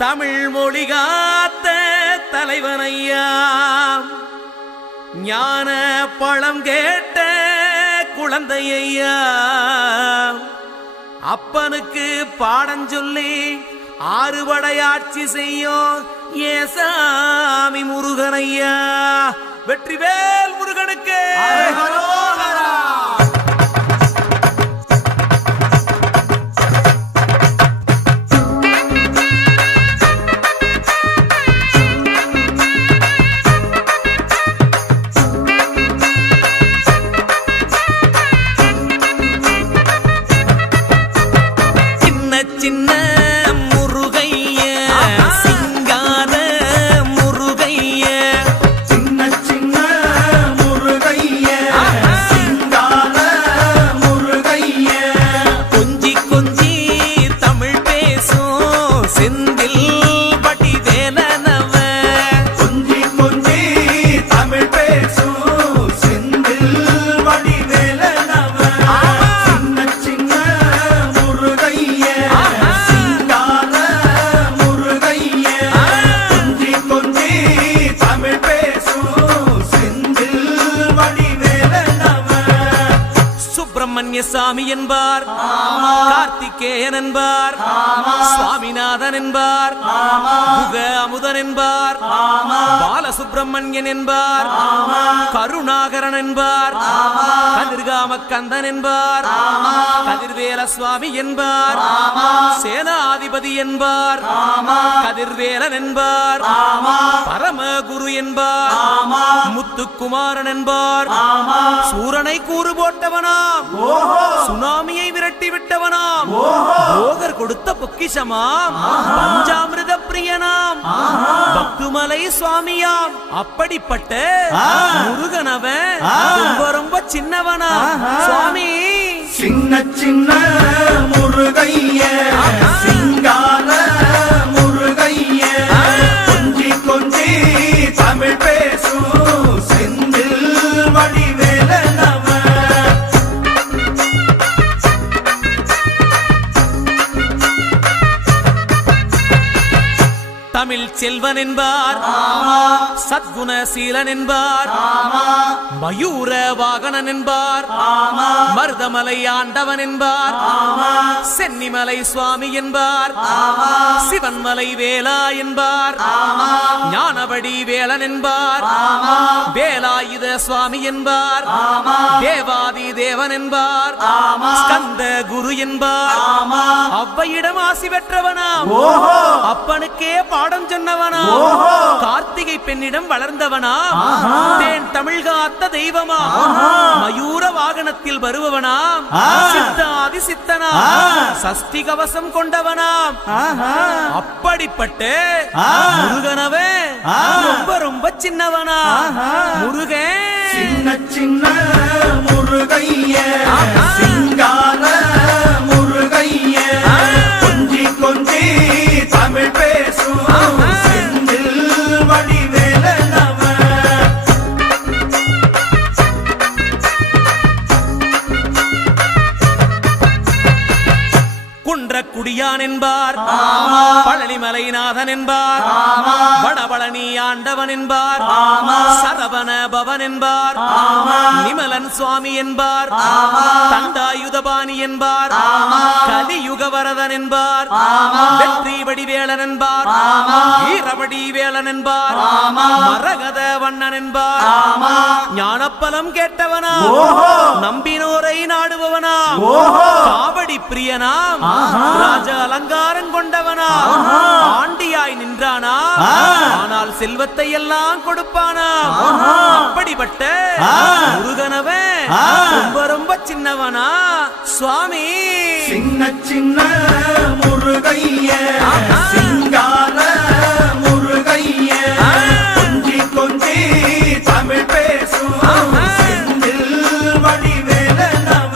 தமிழ் மொழி காத்த தலைவனையா, ஞான பழம் கேட்ட குழந்தையா, அப்பனுக்கு பாடம் சொல்லி ஆறுபடையாட்சி செய்யும் ஏசாமி முருகனையா. வெற்றிவேல் முருகனுக்கு. சின்ன முருகைய சிங்கார முருகைய, சின்ன சின்ன முருகைய சிங்கார முருகைய, கொஞ்சி கொஞ்சி தமிழ் பேசும் செந்தில் பட்டி வேலனவ, கொஞ்சி கொஞ்சி தமிழ் பேசும் செந்தில் வடி வேலனவ, சின்ன சின்ன முருகைய சிங்கார முருகைய, கொஞ்சி கொஞ்சி தமிழ் பேசும் செந்தில் வடி வேலனவ. சுப்பிரமணிய சாமி என்பார், கார்த்திகேயன் என்பார், சுவாமிநாதன் என்பார், முக அமுதன் என்பார், பாலசுப்பிரமணியன் என்பார், கருணாகரன் என்பார், கதிர்காம கந்தன் என்பார், கதிர்வேல சுவாமி என்பார், சேனாதிபதி என்பார், கதிர்வேலன் என்பார், பரமகுரு என்பார், முத்துக்குமாரன் என்பார், சூரனை கூறு போட்டவனாம், சுனாமியை விரட்டி விட்டவனாம், போகர் கொடுத்த பொக்கிஷமாம், பஞ்சாமிர்த பிரியனாம், பக்துமலை சுவாமியாம். அப்படிப்பட்ட முருகனவன் ரொம்ப ரொம்ப சின்னவனா சுவாமி. சின்ன சின்ன முருகைய சிங்கார முருகைய, கொஞ்சி கொஞ்சி தமிழ் பேசும் செந்தில் வடி வேலனவ. தமிழ் செல்வன் என்பார், சத்குணசீலன் என்பார், மயூர வாகனன் என்பார், மருதமலை ஆண்டவன் என்பார், சென்னிமலை சுவாமி என்பார், சிவன்மலை வேலா என்பார், ஞானபடி வேலன் என்பார், வேலாயுத சுவாமி என்பார், தேவாதி தேவன் என்பார், ஸ்கந்த குரு என்பார், அவ்வையிடம் ஆசி பெற்றவனாம், அப்பனுக்கே பாடம் சொன்னவனா, கார்த்திகை பெண்ணிடம் வளர்ந்தவனா, தேன் தமிழ் காத்த தெய்வமா, மயூர வாகனத்தில் வருபவனாம், சித்தாதி சித்தனா, சஷ்டி கவசம் கொண்டவனாம். அப்படிப்பட்ட முருகனவே ரொம்ப ரொம்ப சின்னவனா முருகன். சின்ன சின்ன முருகைய சிங்கார முருகைய, கொஞ்சி கொஞ்சி தமிழ் பேசும் செந்தில் வடி வேலனவ. குன்றக்குடியான் என்பார், பழனிமலைநாதன் என்பார், வடபழனி ஆண்டவன் என்பார், சரவண பவன் என்பார், நிமலன் சுவாமி என்பார், தண்டாயுதபாணி என்பார், கலியுகவரதன் என்பார், வெற்றி வடிவேலன் என்பார், வீரவடி வேலன் என்பார், மரகத வண்ணன் என்பார், ஞானப்பலம் கேட்டவனா, நம்பினோரை நாடுபவனா, காவடி பிரியனாம், ராஜ அலங்காரம் கொண்டவனா, ஆண்டியாய் நின்றானா, ஆனால் செல்வத்தை எல்லாம் கொடுப்பானா. அப்படிப்பட்ட முருகனவன் ரொம்ப ரொம்ப சின்னவனா சுவாமி. சின்ன சின்ன முருகைய சிங்கார முருகைய, கொஞ்சி கொஞ்சி தமிழ் பேசும் செந்தில் வடி வேலனவ.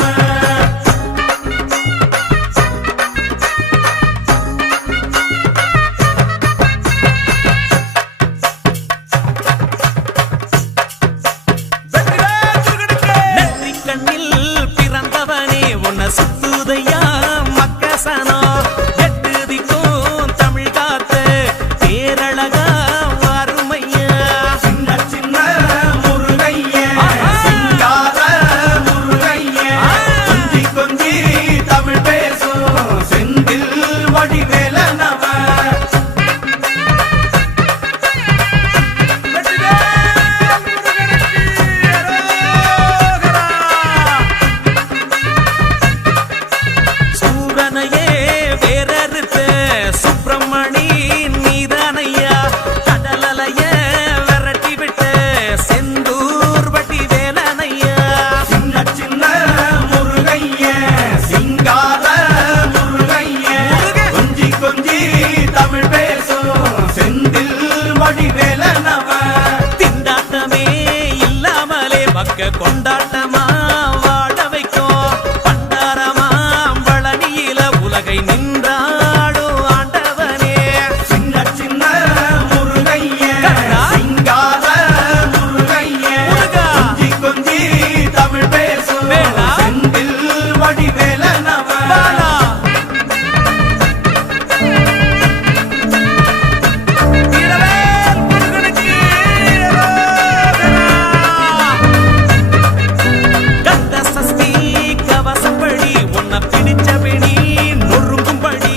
நெற்றி கண்ணில் பிறந்தவனே உன்னை சுத்துதையா மக்கசனா, வேறறுத்த சுப்பிரமணி நீதானையா கடலலைய விரட்டி விட்ட செந்தூர் வட்டி வேலனையா சின்ன சின்ன முருகைய சிங்கார முருகைய கொஞ்சி கொஞ்சி தமிழ் பேசும் செந்தில் வடிவேலனவ திண்டாட்டமே இல்லாமலே பக்க கொண்டாட்டமா வாழ வைக்கும் பண்டாரமா பழனியில உலகை நின்றாடும் ஆண்டவனே சின்ன சின்ன முருகைய கண்ணா. சிங்கார முருகைய முருகா. கொஞ்சி கொஞ்சி தமிழ் பேசும் வேலா. செந்தில் வடிவேலனவ பாலா. வீரவேல் முருகனுக்கு கந்த சஷ்டி கவசப்படி உன்னை பிடிச்சபடி நொறுங்கும்படி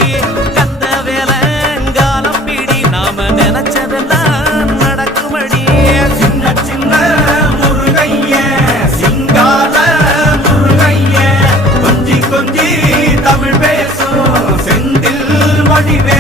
கந்த வேலங்காலம் பிடி நாம நினைச்சதெல்லாம் நடக்கும்படி சின்ன சின்ன முருகைய சிங்கார முருகைய கொஞ்சி கொஞ்சி தமிழ் பேசும் செந்தில் வடிவே